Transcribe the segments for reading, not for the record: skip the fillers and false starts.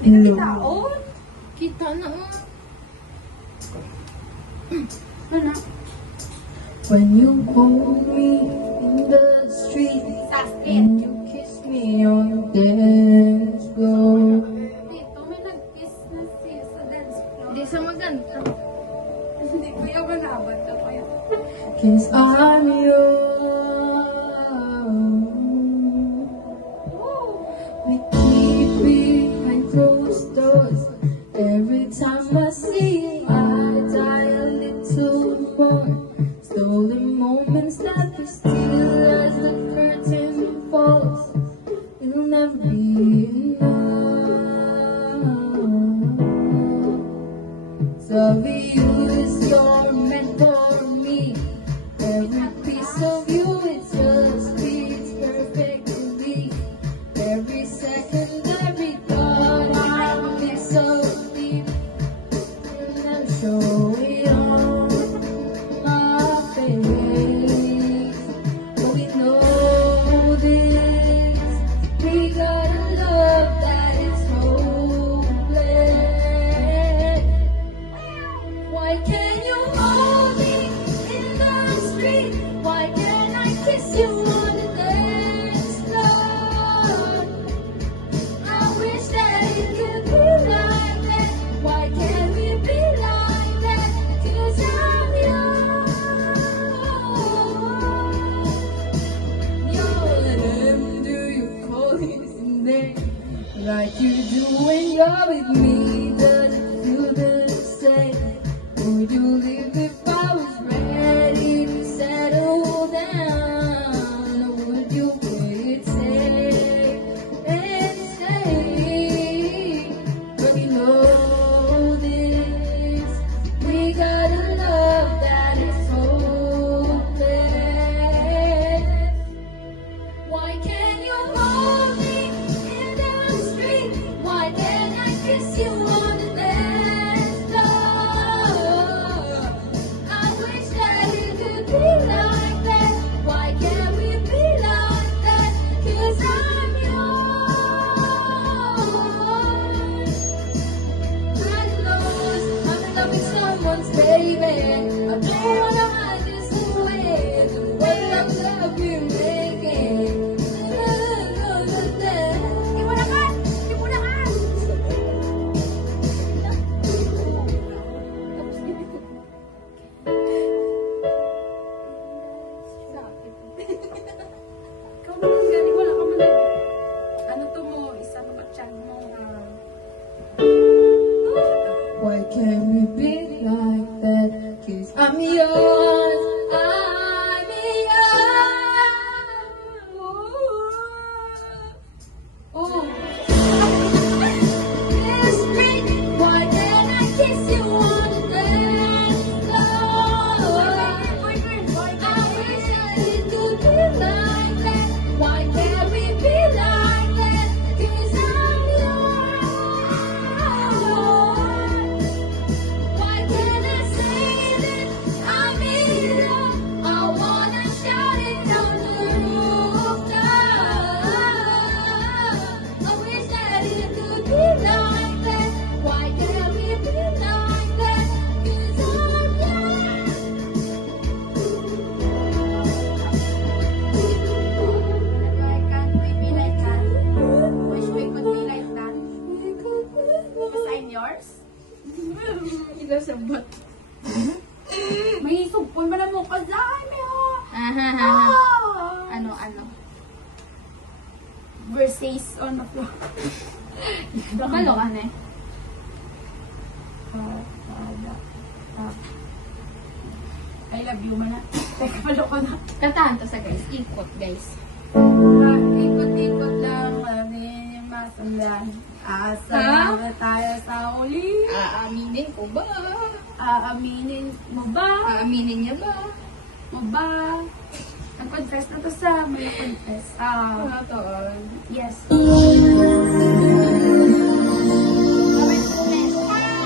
Hello. Taon? Kita na Ano? When you hold me in the street Saskin. and you kiss me on the dance floor. Dito, may nag-kiss na siya sa dance floor. Hindi sa maganda. Hindi ko yung manabad ka pa yun. 'Cause I'm yours. We keep behind closed doors. Every time I see you, I die a little more. Stolen moments that we steal as the curtain falls. It'll never be enough. So you is you're meant for me. Every piece of you, it just fits perfectly. Every second, every thought, I miss so deep. And I'm showing on my face. But we know this. We got a love that is hopeless. Why can't you hold me in the street? Why can't I kiss you on the dance floor? I wish that it could be like that. Why can't we be like that? 'Cause I'm yours. Yours. Do you call his name like you do when you're with me? Does it feel the same? Would you leave if I was ready to settle down? Or would you play it safe and stay? But we know this. We got a love that is hopeless. Why can't you hold me in the street? Why can't I kiss you on the dance floor? I wish that it could be like that. Why can't we be like that? 'Cause I'm yours. I'm lost. I'm in love with someone's baby. I don't wanna hide this away. The way I love you making. Hindi mo naman! Hindi mo naman! Ikaw naman galing, wala ka man. Ano to mo? Isa mo ka chan mo na. Why can't we be like that? 'Cause I'm yours. I'm yours. Oh. This street, why can't I kiss you on the dance floor? I wish that it could be like that. Why can't we be like that? 'Cause I'm yours. Why can't I say that I'm in love? I wanna shout it on the rooftop. I wish that it could be like that. Why can't we be like that? 'Cause I'm yours. Why can't we be like that? Wish we could be like that. Because I'm yours. Ito sa bot. May sugpon ba na mo ka dyan? Ano? Versace on the floor. Bakalo ka na eh. I love you man na. Teka, palo ko na. Kantahan to sa guys. Ikot guys. Ikot-ikot lang kami yung masamlan. Asa Ha? na tayo sa uli. Aaminin ko ba? Aaminin mo ba? Aaminin niya ba? Mo ba? Nag-confess na to sa may confess. Yes.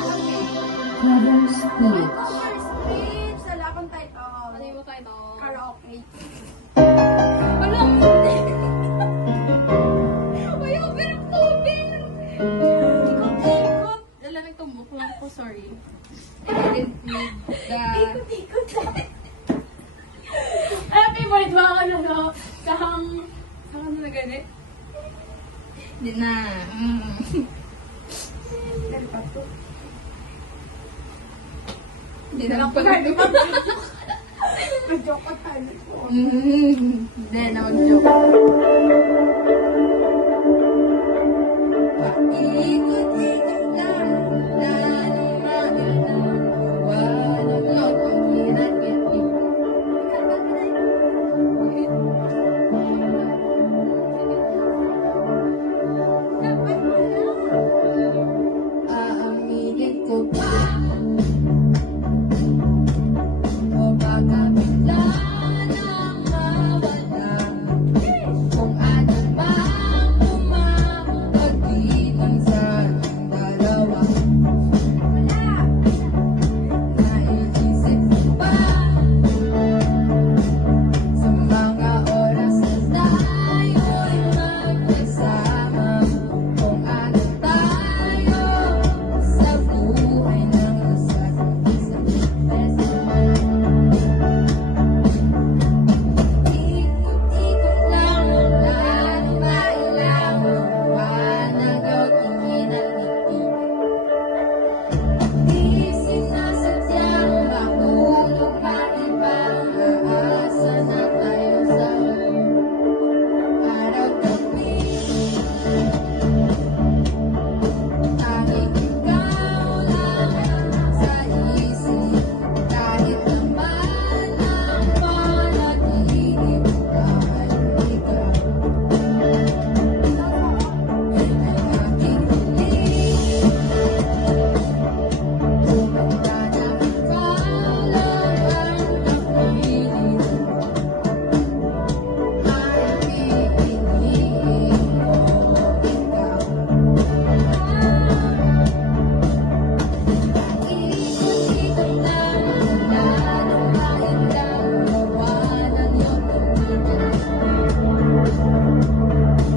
Cover speech. Cover speech. Sa lakong title. Ano yung title? Karaoke. Wala ko. Ayaw, pero ko, Hindi na. Hindi na lang pala. Mag-joke ka tayo. Hindi na mag-joke. Paikot-ikot lang, lalong magandang walang magpagilan ngiti. Aaminin ko ba? O baka bigla nang mawala? Kung ano mang pumapagbilang sa ating dalawa. Naiisip ko ba sa mga oras na tayo'y magkasama? Kung ano tayo sa buhay ng isa't isa. Ikot-ikot lang, lalong mailang liwanag o tingin ang ngiti. Di sinasadyang mahulog maibang aasa na tayo sa araw-gabi. Tanging ikaw lang sa isip, kahit naman ang panaginip ay ikaw. Ay aking hiling, kumanda na ikaw lang ang napiling. Ay pipiliin ko ikaw. Ikot-ikot lang, lalong mailang liwanag iyong tingin.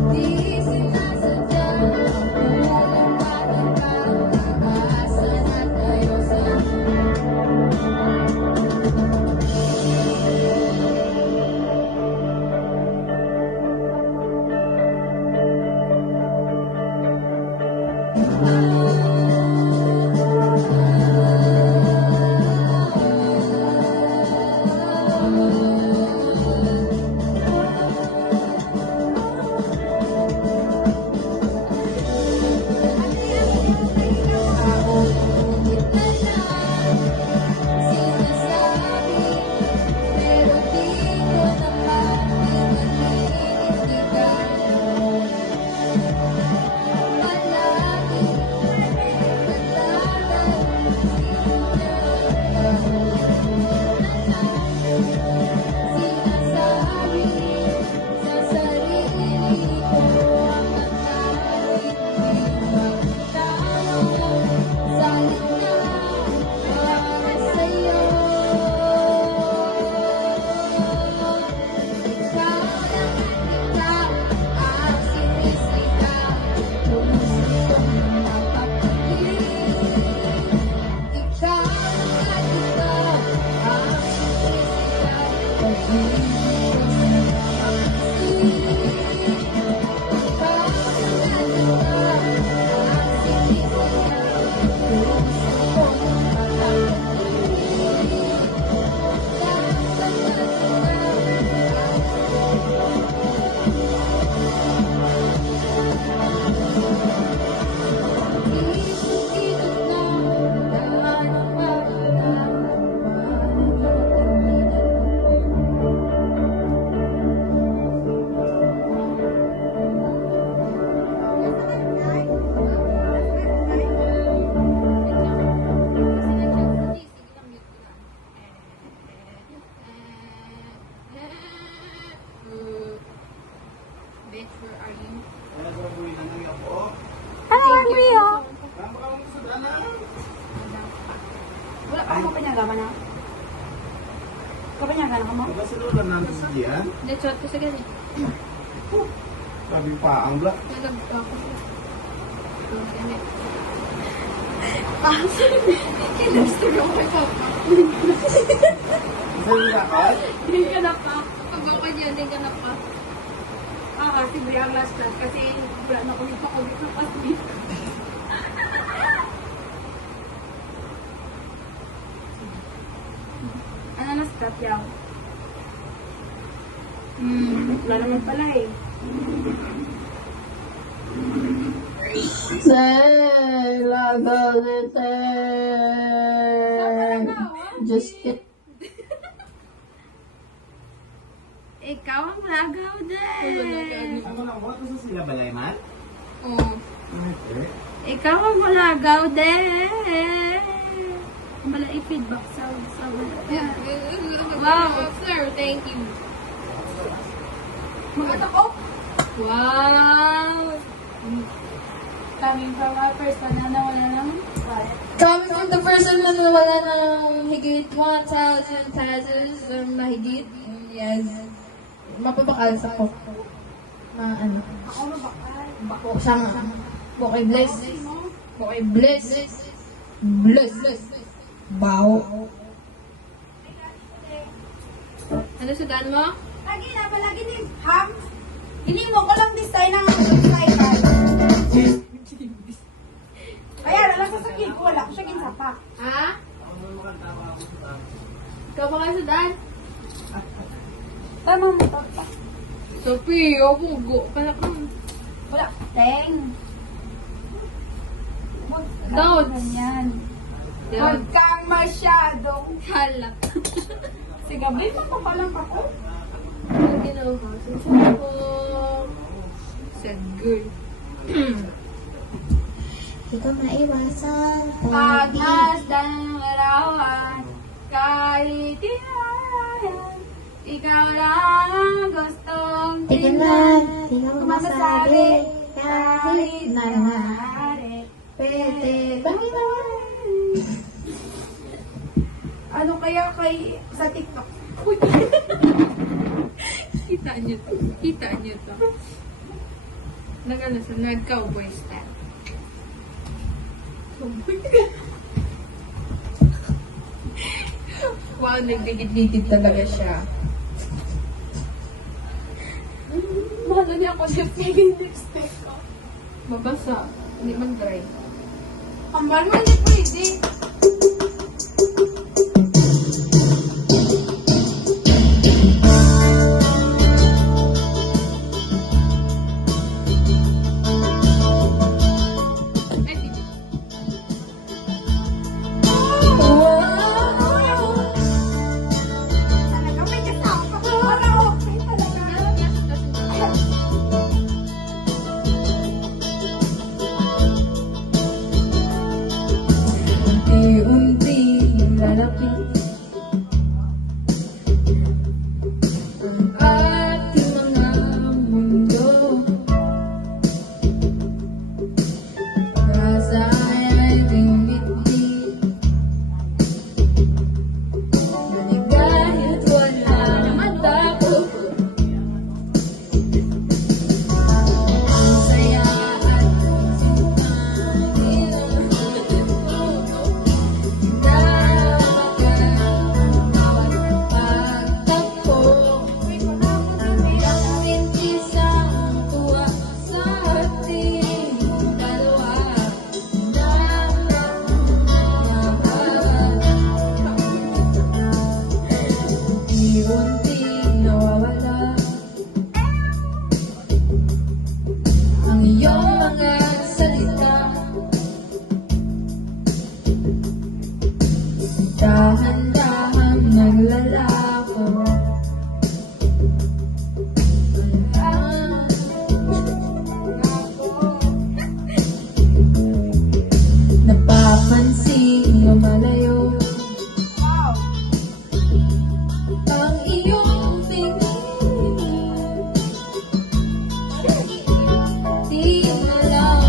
Di sinasadyang mahulog maibang aasa na tayo sa paulit na lang sinasabi, pero di ko naman pininindigan mo. Palagi sinasabi sa sarili ko ang kahit di magtamang salita para sa'yo. Ikaw lang ikaw ang sinisigaw, pumusong napapagiling. Ikaw lang ikaw ang sinisigaw, pag-ibig ko sa pag-isip. Ikaw lang ikaw ang sinisigaw, pumusong napapagiling. Dapat na ikot-ikot lang, lalong mailang liwanag iyong tingin. Bitch, where are you? Wala pa ako pinagawa na. Kapanyagan ako mo? Hindi, chat ko sa ganit. Sabi pa, ang black. Nagab ako. Ganit. Kinastig ako kay Papa. Sa'yo na ka? Hindi ka na pa. Pag ako niya, hindi ka na pa. si Bri ang last class kasi wala na ulit na ulit na pasti. Ano na stop yaw? Wala naman pala eh. Say, like a little. Just get. Ikaw ang lagaw din. Ako na mo, kasi sila balay man? Oo. Ikaw ang malagaw din. Bala i-feedback sa wala. Wow. Sir, thank you. Maganda ko. Wow. Coming from a person na nawala ng wallet. Coming from the person na wala ng higit 1,000 pesos or mahigit. Yes. Mapapakal sa ko. Ano. Ako mabakal. Bako siya nga. Bokay bless. Bokay bless. Bless. Bao. Ano sudan mo? Lagi na ba lagi ni ham? Hindi mo ko lang design ng cycle. Kaya lang sa sakit ko wala ko siya ginsapa. Ha? Ikaw pa nga sudan? Tama mo pa. Sophie, go. Pala ka. Wala. Teng. Don't. Ganyan. Don't. Huwag kang masyadong. Hala. Si Gabriel, mapapalang ako. Ano ginawa? Susunod ko. Said good. Hindi ko maiwasan. Pagmasdan ng larawan, kahit tinayan, ikaw lang ang gustong Tingnan, di ko Kumasabi, masabi. Kahit na naman. maaari. Pwede bang naman? Ano kaya kay sa TikTok? Kita niyo to. Kita niyo to. Nag-ano sa nag-cowboy style. Cowboy. Wow, nagbigid-ligid talaga siya. Mahalo niya ako siya paging lipstick ko. Mabasa. Hindi mag-dry. Kambal mo hindi pwede. Ay, di. Talaga may kasama ko. Wala okay talaga. Unti-unti lalapit ang ating mga mundo. Nasa ay bingit-bit, naligaya't wala naman takot. Ang saya at sinangin ang iyong mga salita. Dahan-dahan naglalako. Napapansin mo malayo ang iyong tingin. Di mo lang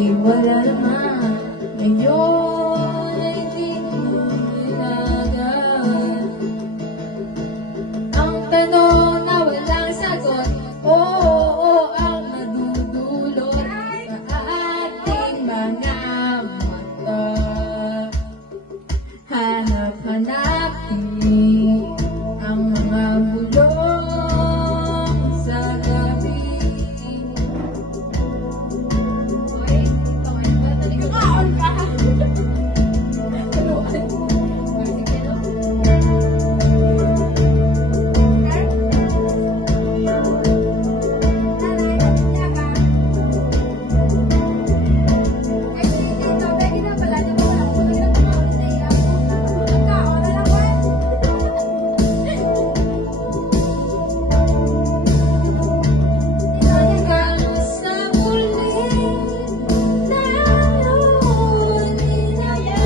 di wala naman. Ngayon ay di mo ginagawa. Ang tanong na walang sagot, oo, ang nadudulot sa ating mga mata. Hanap-hanapin ang mga bulong sa gabi. Hoy, ikaw ay nagkakaon ka. Kaluan. Sige, no? Hanggang sa muling naroon nilaya.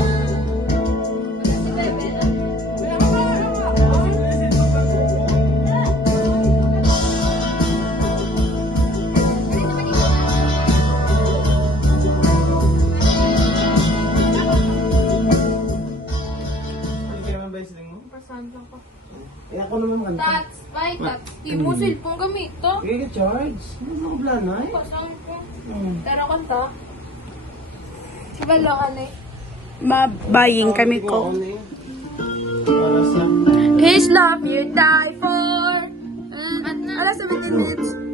Hindi ka naman ba yung siling mo? Pasahan lang ko. Eh, ako naman kanta. Tats, bye, tats. Di mo cellphone gamito. Kaya ka-charge. Ano ba ko blanay? Pasahan ko. Hmm. Pero kanta. Sibalo ka na eh. Mabaying kami ko. Oras na. His love you die for. Alas 7 minutes.